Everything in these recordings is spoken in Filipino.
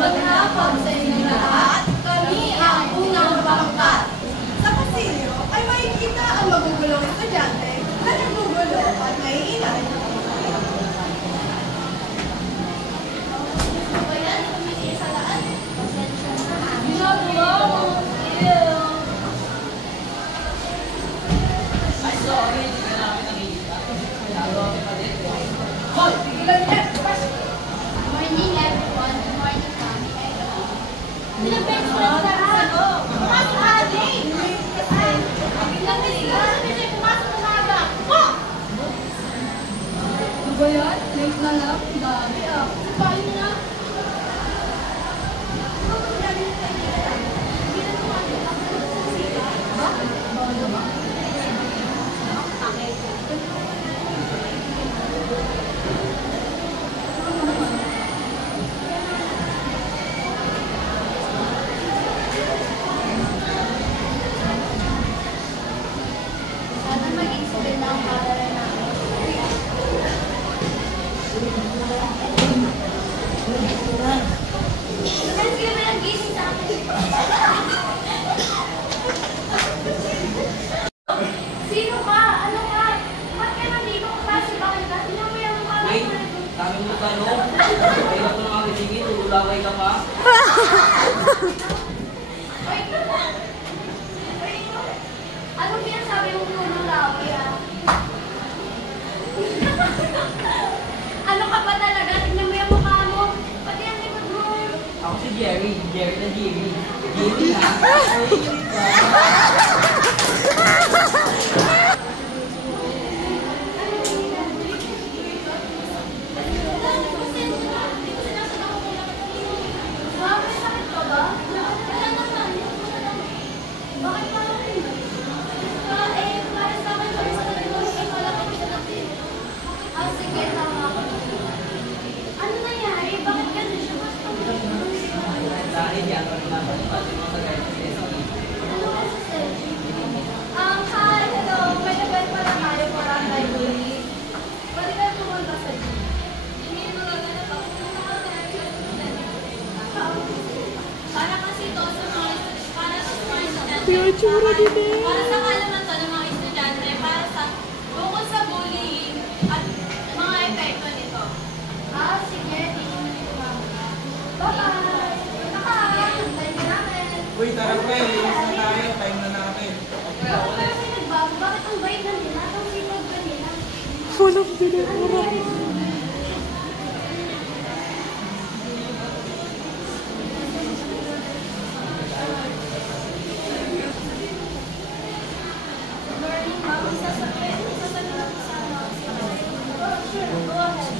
Maghapon sa inyong lahat, kami ang unang pangkat. Sa pasilyo ay makikita ang magugulong estudyante na nagugulo at naiinay. Ba yan? Late na lang? Dami ah. Paano na? Bawal ba? Sana maging sabi na ang para namin. Friends, kaya may nag-gising sa akin. Sino ka? Ano ka? Ba't ka nandito? Klase ba kita? Sino mo yung mukha Wait, sabi mo tanong. Kaya ko nang akitingin, tululaway ka pa. Wait. Wait. Anong sinasabi mong tululawi ah? Ano ka ba talaga? Tingnan mo yung mukha mo. Pati ang likod mo. Ako si Jerry. Jerry na Jerry. Jerry ha? May sakit ka ba? Wala naman. Bakit pa rin? Para sa akin, para sa akin, wala kami sa natin. Sige, tama ka. Ano nangyari? Bakit ganun siya? Dahil yan, pati mo sa guys. Ano kasi sir? Hi, hello. May event pala tayo for our library. Pwede kayo pumunta sa gym. Hindi mo gaganap ako. Para kasi ito sa mga para sa mga estudyante. Para sa kaalaman to ng mga estudyante, para sa tungkol sa bullying at mga epekto nito. Sige. Hindi mo nito mamaya. Bye-bye! Bye-bye! Namin! Uy, tara pre, linis na tayo, time na natin. Bakit kasi nagbago? Bakit ang bait na nila? Ang sipag ba nila? Walang dinamura. Learning ma'am, sasabihin ko sa sure, go ahead.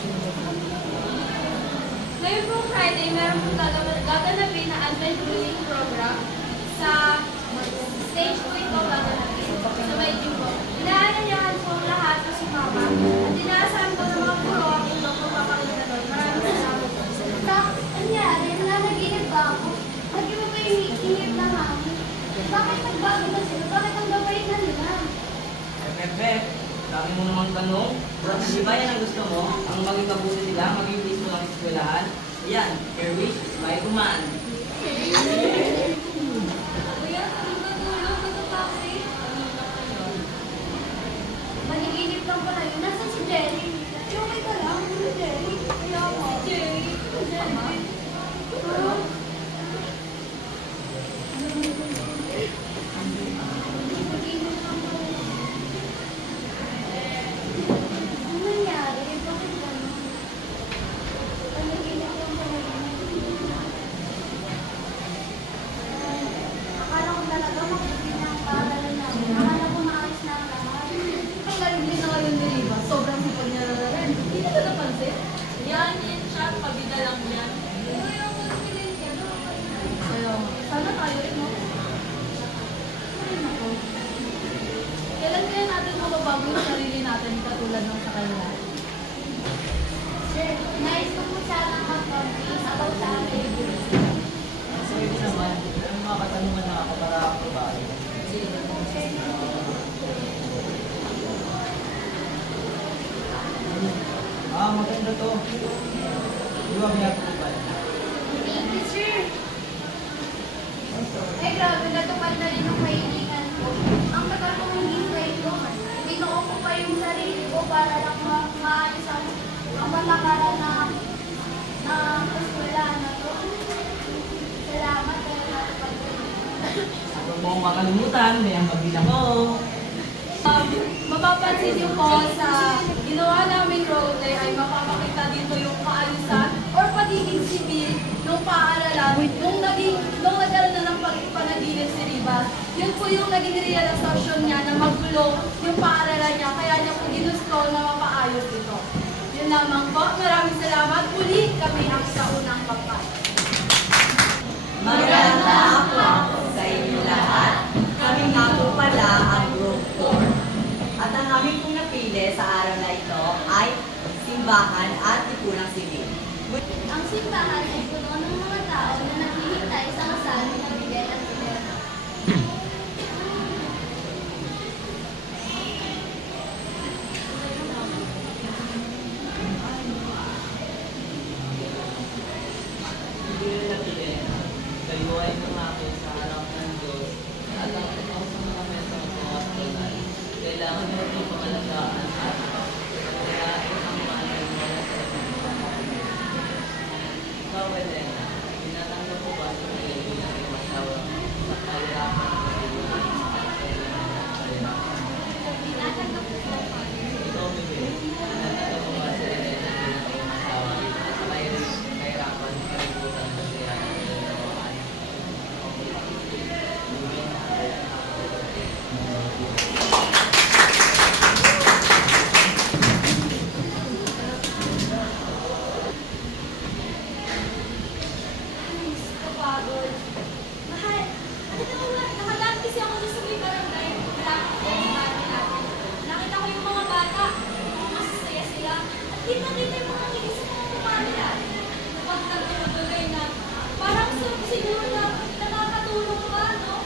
Ngayon po Friday, meron po gaganapin na advent-bullying program sa stage 2 ito gaganapin. Sa may gym po. Inaanyayahan po ang lahat na sumama at inaasahan po ng mga puro ang inyong pagpapakita doon. Maraming salamat po. Anyari, nananaginip ba ako? Nag-iba ba yung inip na namin? Bakit nagbago na sila? Bakit ang gabay na nila? Pepe, dami mo namang tanong. Di ba yan ang gusto mo? Ang maging kabuti sila, maging mismo ng eskwelahan? Ayan, your wish is my command. Kuya, hindi ba tulog? Nagtapaksi? Maniginip lang pala yun. Nasaan si Jerry? Okay ka lang? Si Jerry? Kaya ako. Si Jerry? Jerry? Naginip lang pala yun. Ano nangyari? Bakit gano'n? Naginip lang pala yun. Akala ko talaga mabuti na ang paaralan namin. Akala ko maayos na ang lahat. Ang galing din na ngayon ni Riva. Sobrang sipag niya na rin. Hindi na ka napansin? Yan siya, pabida lang yan. Kaya ako nilin siya. Kaya, sana tayo rin, no? Ay, nako. Kailan kaya natin mababago yung sarili natin katulad ng sa kanila? Sir, nais ko po sana mag-convince about sa amin. So, hindi naman, may mga katanungan na ako para ako ba? Maganda to. Di ba may ako ba? Thank you, sir. patakaran na eskwelahan na to. Salamat dahil natupad ko. Huwag mo akong makalimutan, may ang pagbilang ko. Mapapansin niyo po sa ginawa naming road day ay mapapakita dito yung kaayusan or pagiging sibil ng paaralan nung nagkaroon na ng panaginip si Rivas. Yun po yung naging realisasyon niya na magulo yung paaralan niya, kaya niya po ginusto na mapaayos ito. Yun lamang po. Maraming salamat. Muli kami ang kaunang pagkat. Maganda po sa inyo lahat. Kami nga po pala ang Group 4. At ang aming pong napili sa araw na ito ay simbahan at lipunang sibil. Ang simbahan ay puno ng mga tao na naghihintay sa kasal ni Miguel at Roberta. Hindi rin napili. Kayuhay mo natin sa harap ng Diyos at ang ikaw sa mga metong ko at tunay. Kailangan mo ito pangalagaan at pagkakain ang manay mo na sa ikaw, Elena, tinatanggap ko ba sa mga bilang iyong asawa sa kahirapan ng kailangan at kailangan? Tinatanggap ko po. Ikaw, Miguel, tinatanggap ko ba sa Elena bilang iyong asawa sa kahirapan ng kalibutan ng kailangan? Kapagod. Mahal, nakadaan kasi ako doon sa may barangay. Malapit ko sa bahay natin. Nakita ko yung mga bata. Mga masasaya sila. At kita-kita yung mga kinis sa mga mukha nila. Napagtagtuloy na parang siguro na nakakatulong ka, no?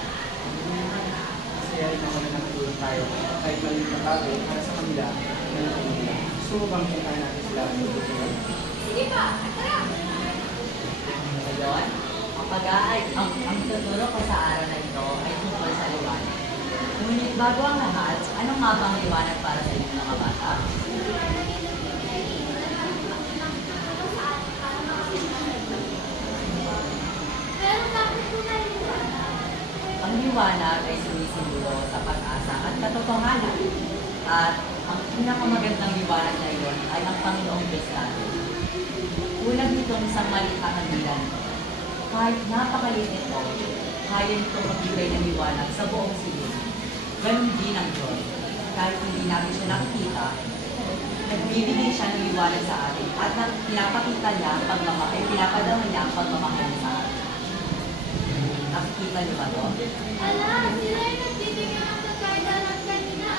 Masaya rin ako na nakatulong tayo. Kahit maliit na bagay para sa kanila, na nila. Gusto mo bang puntahan natin sila ang tutulungan? Sige pa, tara! Ngayon, ang tuturo ko sa araw na ito ay tungkol sa liwanag. Ngunit bago ang lahat, anong nga bang liwanag para sa inyong mga bata? Pero bakit po naliliwanag? Ang liwanag ay sumisimbolo sa pag-asa at katotohanan. At ang pinakamagandang liwanag na iyon ay ang Panginoong Diyos natin. Ulag nitong isang maliit na kandilan. Kahit napakaliit nito, kaya nitong magbigay ng liwanag sa buong sibil. Ganon din ang Diyos. Kahit hindi natin siya nakikita, nagbibigay siya ng liwanag sa atin at pinapakita niya ang pinapadama niya ang pagmamahal sa atin. Nakikita niyo ba ito? Ala, sila yung nagbibigay ng pagkaidanan kanina.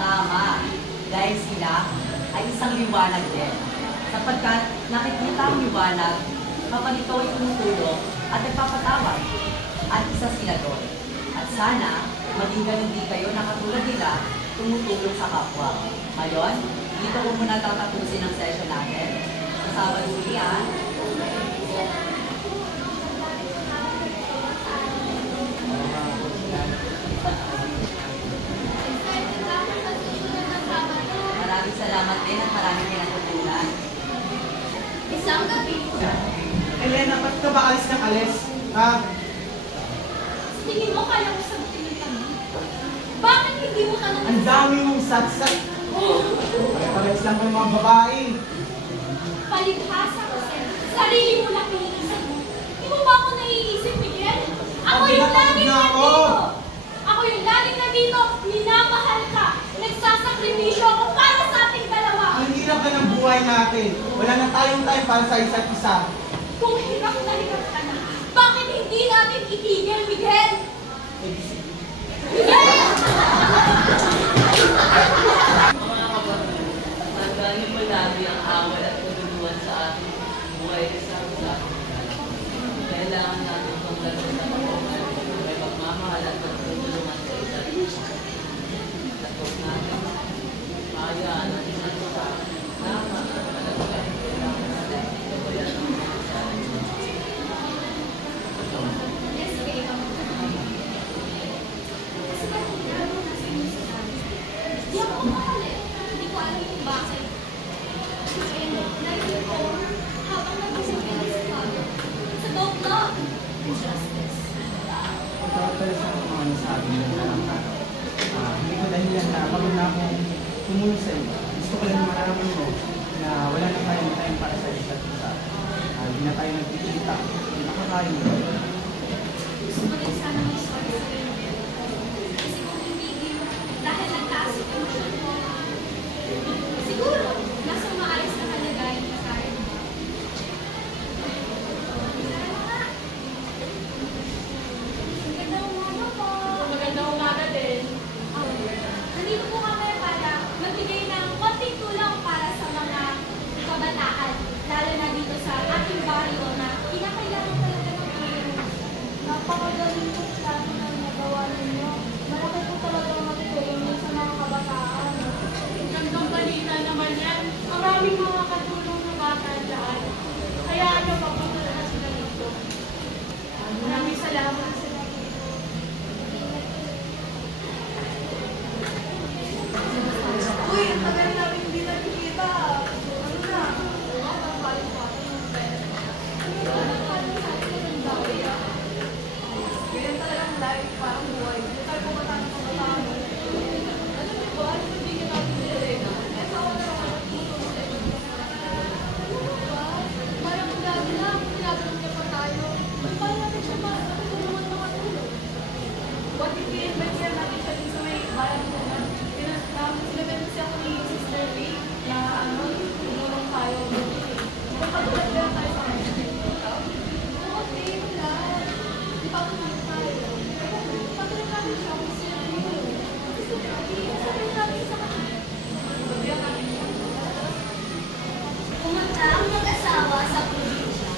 Tama. Dahil sila ay isang liwanag din. Sapagkat nakikita ang liwanag kapag ito ay tumutulong at nagpapatawad. At isa sila doon. At sana, maging ganun din kayo na katulad nila, tumutulong sa kapwa. Ngayon, dito ko muna tatapusin ang session natin. Kasama uli yan. Excited ako sa susunod na Sabado. Maraming salamat din at maraming pinatutunan. Isang gabi. Elena, ba't ka ba alis ng alis? Ha? Sa tingin mo kaya ko sagutin yung tanong? Bakit hindi mo tanong? Ang dami mong satsat. Pare-pares lang ng mga babae. Palibhasa ko sa'yo. Sarili mo lang iniisip mo. Di mo ba ako naiisip, Miguel? Ako yung laging na ako. nandito. Ako yung laging nandito. Minamahal ka. Nagsasakripisyo ako para sa ating dalawa. Ang hirap na ng buhay natin. Wala na tayong time para sa isa't isa. Kung hirap na hirap ka na, bakit hindi natin itigil, Miguel? Miguel! Mga kapatid, tandaan niyo palagi ang awal at katulungan sa ating buhay sa ating kailangan natin itong lahat sa pagkakas, may pagmamahal at pagtutulungan sa isa't isa. At huwag natin hayaan ang isa't isa na malagay kailangan natin itabayan ang mga sa ating Yes, okay. Kasi bakit hindi ako nasa sinasabi? Di ako mapakali. Hindi ko alam kung bakit. tayo nagkikita, nakakain mo. Gusto ko din sana mag-sorry sa iyo. Kasi kung hindi dahil nagtaas yung emosyon mo, siguro, nasa maayos na kalagayan ka tayo. Magandang umaga po. Magandang umaga din. Nandito po kami para magbigay ng konting tulong para sa mga kabataan, lalo na dito sa ating baryo na kinakailangan talaga ng tulong. Napakagaling po lahat ng nagawa ninyo. Malaki po talaga ang matutulong niyo sa mga kabataan. Gandang balita naman yan. Maraming mga katulong na bata dyan. Kaya ano, papunta na sila dito. Maraming salamat. Uy, ang tagal namin hindi nakikita. Ano na? Ganyan talagang life, parang buhay. Hindi tayo pumunta ng kabataan. Ano niyo ba? Ano bigyan natin ni Elena? Parang magabi lang, tinatanong niya pa tayo. Paano natin siya matutulungan makatulong? What if i-invite siya natin siya din sa may bayan ko na? Sinabit kasi ako ni Sister Lee na tumulong tayo. Magpatuloy lang tayo sa kanya. Okay, wala. Ipatuloy tayo. Patuloy natin siya kung sino yun. Sabihin natin sa kanya. Pumunta ang mag-asawa sa probinsya.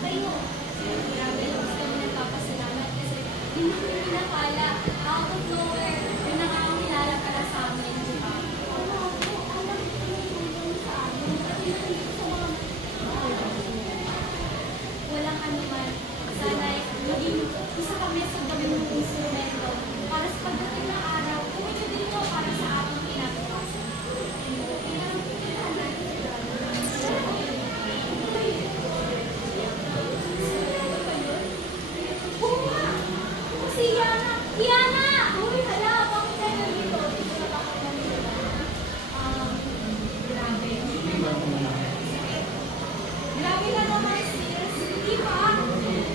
Kayo, grabe, gusto kami nagpapasalamat kasi hindi namin pinakala, out of nowhere, may nakakilala para sa amin, di ba? Walang anuman. Sana maging isa kami sa gabi ng instrumento para sa pagdating ng araw, kumito dito para sa ating kinakabasan. Oo nga! Si Yana! Yana! Uy, hala! Bakit tayo nandito? Dito na bakit nandito? Grabe. Grabe na naman, sis. Di ba?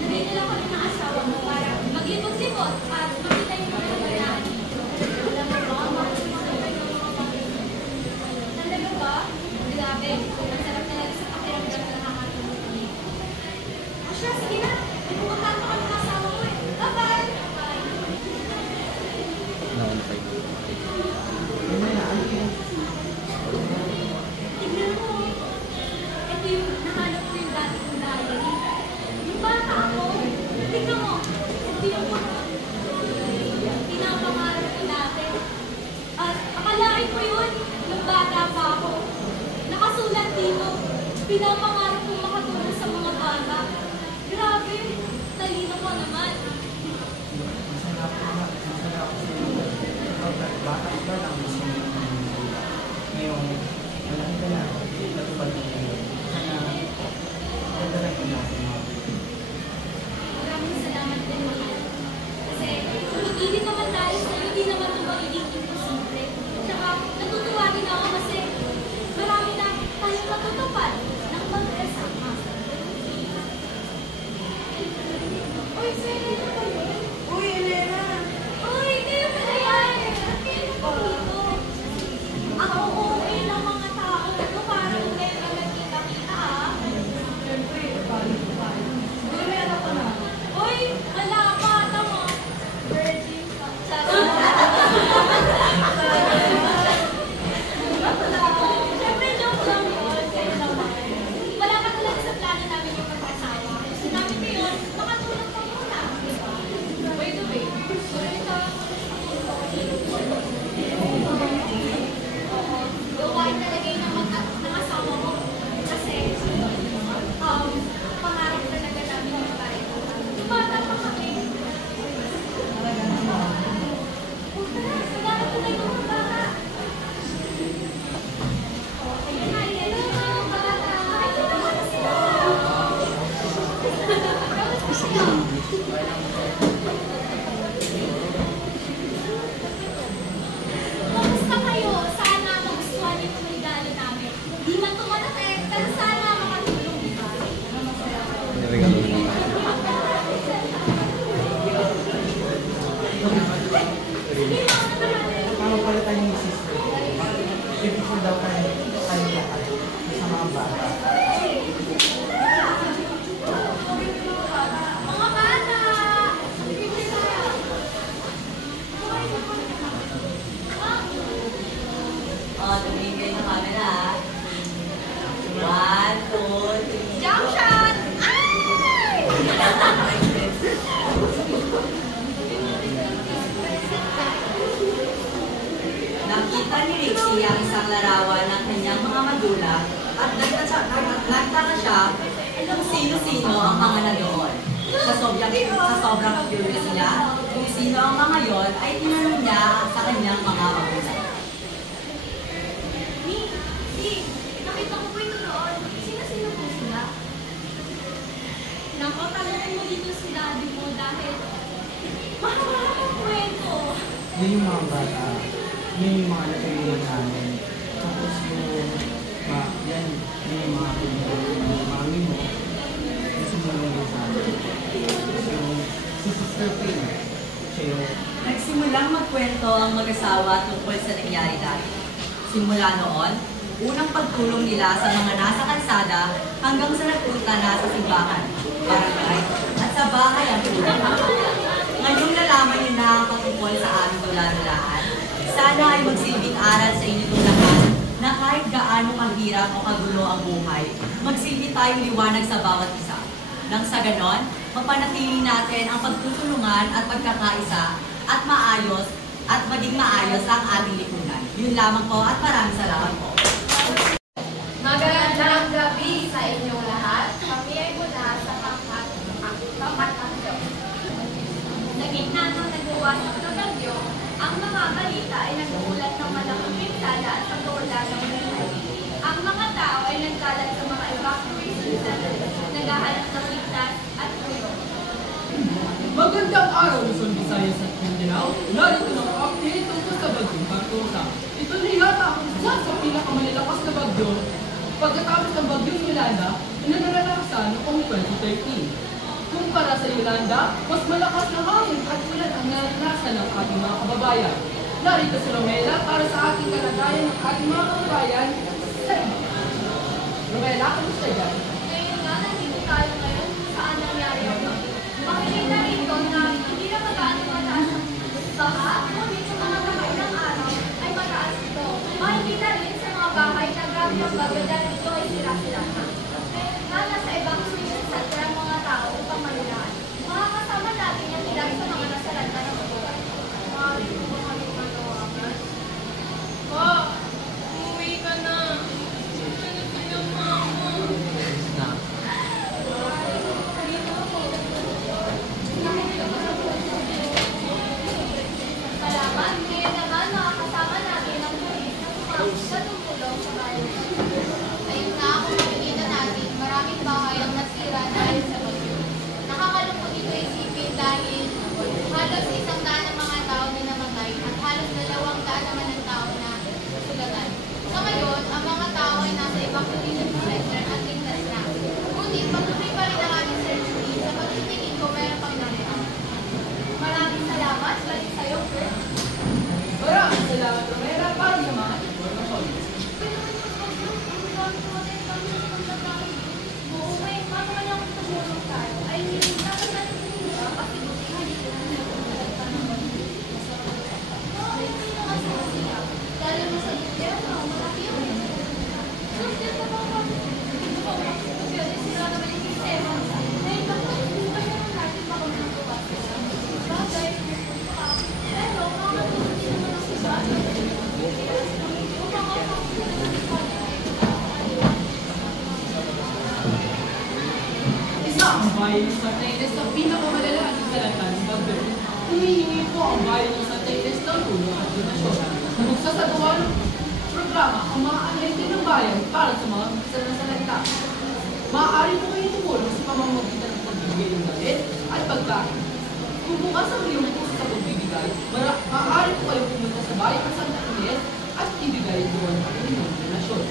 Nagay na lang kami ng asawa mo para maglibot-libot at makita yung mga kabataan. Alam mo ba, mahal mo talaga ba? Grabe. Ang sarap talaga sa pakiramdam na nakakatulog kami. O siya, sige na. Pumuntahan pa kami ng asawa ko eh. Bye-bye! Tignan mo. Ito yung nahanap ko yung dati kong diary. Yung bata ako, tignan mo. Ito yung pinapangarap ko dati. At akalain ko yun, nung bata pa ako. Nakasulat dito, pinapangarap kong makatulong sa mga bata. Grabe, talino ko naman. Bata ka lang gusto mo yung ngayong malaki ka na, natupad mo ngayon. Sana, ganda lang yung natin mga Maraming salamat din Mia. Kasi kung hindi din naman dahil sa'yo, hindi naman ito magiging imposible. Tsaka natutuwa din ako kasi marami na tayong matutupad ng magkasama. Uy, si Elena ba yun? Uy, Elena! Uy, kayo pala yan! At kayo na po dito. Ako okay ng mga tao na ito parang ngayon na nagkita-kita ah. Siyempre, balik tayo. Uy, may anak ka na. Uy, wala pa, tama. Virgin pa. Siyempre, joke lang yun. Kayo naman. Wala pa talaga sa plano namin yung magkasama. Gusto namin ngayon, makatulog pa muna. Tama pala tayo ni sister. Ibig daw tayo lahat sa mga bata. Mga bata! Tumingin kayo ng camera, ha? 1, 2, 3. Jump shot! Ay! Nakita ni Rixie ang isang larawan ng kanyang mga magulang at nagtaka siya kung sino-sino ang mga nandoon. Sa sobrang curious niya, kung sino ang mga yon ay tinanong niya sa kanyang mga magulang. Nakita ko po ito noon. Sino-sino po sila? Nako, tanongin mo dito si daddy mo dahil mahal ang kwento. Yun yung mga bata. Yun yung mga natulungan namin. Tapos yan yung mga pinagawin ng mami mo. Yung sumunod sa amin. Tapos yung si Sister Phil. Siya yung Nagsimulang magkwento ang mag-asawa tungkol sa nangyari dati. Simula noon, unang pagtulong nila sa mga nasa kalsada hanggang sa nagpunta na sa simbahan, barangay, at sa bahay ang tulong. Ngayong nalaman niyo na ang patungkol sa aming dula-dulaan, sana ay magsilbing aral sa inyong lahat na kahit gaano kahirap o kagulo ang buhay, magsilbi tayong liwanag sa bawat isa. Nang sa ganon, mapanatili natin ang pagtutulungan at pagkakaisa at maging maayos ang ating lipunan. Yun lamang po at maraming salamat po. Magandang gabi sa inyong lahat. Kami ay mula sa Pampatangyo. Sa gitna ng nagwawasak ng bagyo, ang mga balita ay nag-uulat ng malaking pinsala at pag-uulan ng buhay. Ang mga tao ay nagkalat sa mga evacuation centers, naghahanap ng ligtas at tulong. Magandang araw, Luzon, Visayas at Mindanao. Narito ng update tungkol sa bagyong Bartosa. Ito na yata ang isa sa pinakamalilakas na bagyo. Pagkatapos ng bagyong Yolanda, inanaranasan noong 2013. Kumpara sa Yolanda, mas malakas na hangin at ulan ang naranasan ng ating mga kababayan. Narito si Romela para sa ating kalagayan ng ating mga kababayan sa iba. Romela, kamusta dyan? Ngayon nga, nandito tayo ngayon kung saan nangyari ang bagyo. Makikita rito na hindi na magaano mataas ang baha, ngunit sa mga nakailang araw ay mataas ito. Makikita rin sa mga bahay na grabe ang bagyo dahil ito ay sira-sira na. Ngayon nga, nasa evacuation center ang mga tao upang manilaan. Makakasama natin ang ilan sa mga nasalanta ng bagyo. Maaari po ba kami manawagan? Pa, umuwi ka na. Ano sa'yo, mama? Salamat. Ngayon naman, makakasama natin ang pulis na tumulong sa bayan. Ayun nga, kung makikita natin, maraming bahay ang nasira dahil sa bagyo. Nakakalungkot ito isipin dahil halos 100 ang mga tao na namatay at halos 200 naman ang tao na sulatan. Sa ngayon, ang mga tao ay nasa evacuation center at ligtas na. Ngunit patuloy pa rin ang aming search sa pagtitingin ko meron pang naman. Maraming salamat. Balik sa'yo, Kurt. Maraming salamat, Romela, para sa mga informasyon. Oo, may mamaya akong tumulong tayo. Ay, dapat natin tumulong kasi buti nga dito na nagsalagta ng bagyo. Oo, hindi na kasi sila. Lalo na sa gobyerno, malaki yun. Gobyerno ba ako? Gobyerno, sila naman yung sistema. Ngayon, bakit hindi ba naman natin makamagawa? Bagay, pero makakatulong din naman ang iba. Isa ang bayan ng Sartailes sa pinakamalala at isalatan ng bagyo. Humihingi po ang bayan ng Sartailes ng tulong at donasyon. Nagsasagawa ng programa ang mga alente ng bayan para sa mga bisa na salanta. Maaari po kayo tumulong sa pamamagitan ng pagbibigay ng damit at pagkain. Kung bukas ang iyong puso sa pagbibigay, maaari po kayo pumunta sa bayan ng Santa Ines at ibigay doon ang inyong donasyon.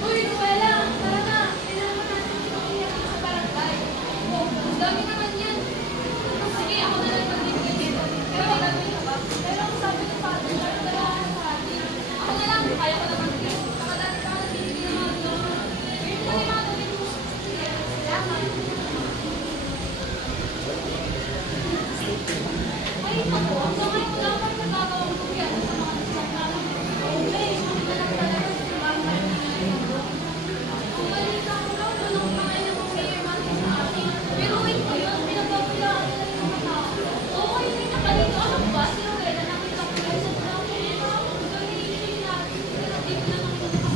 Uy, Noela! Tara na! Kailangan natin tumiyak sa barangay. Oh, ang dami naman yan. Sige, ako na lang mag-ibigay dito. Pero may gagawin ka ba? Pero ang sabi ni Father, meron dalawa sa atin. Ako na lang, kaya ko naman din. Saka dati ka na bibigyan ng mga tulong. Ngayon na yung mga gawin mo. Sige, salamat. Ay, ako, ang kamay ko lang ay nagagawang bukyan sa mga disakala. Okay, hindi na lang talaga sa barangay na ngayon. Ang balita ko lang, walang kamay na mag-i-imagine sa atin. Pero wait ko yun, pinagbabalaan nila yung mga tao. Oo, hindi na kalito. Ano ba? Si Rowena nakita ko lang sa vlog niya. Pero hindi natin. Pero di ko na nakita ko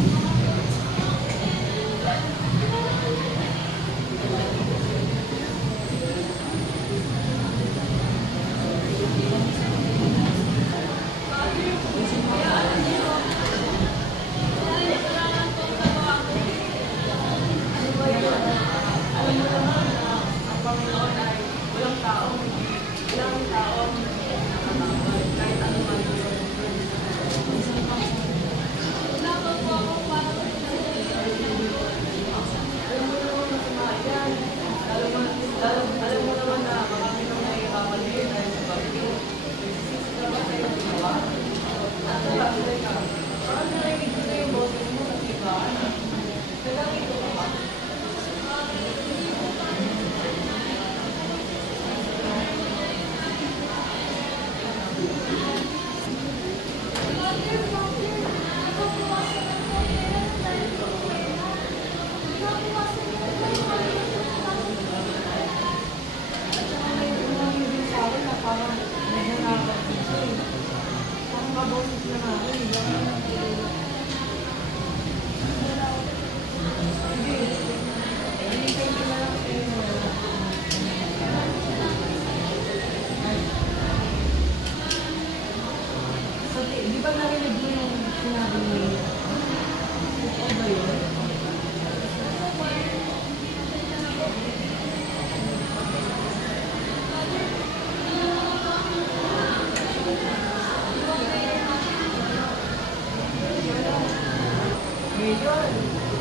Ngayon,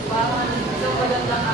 parang isang magandang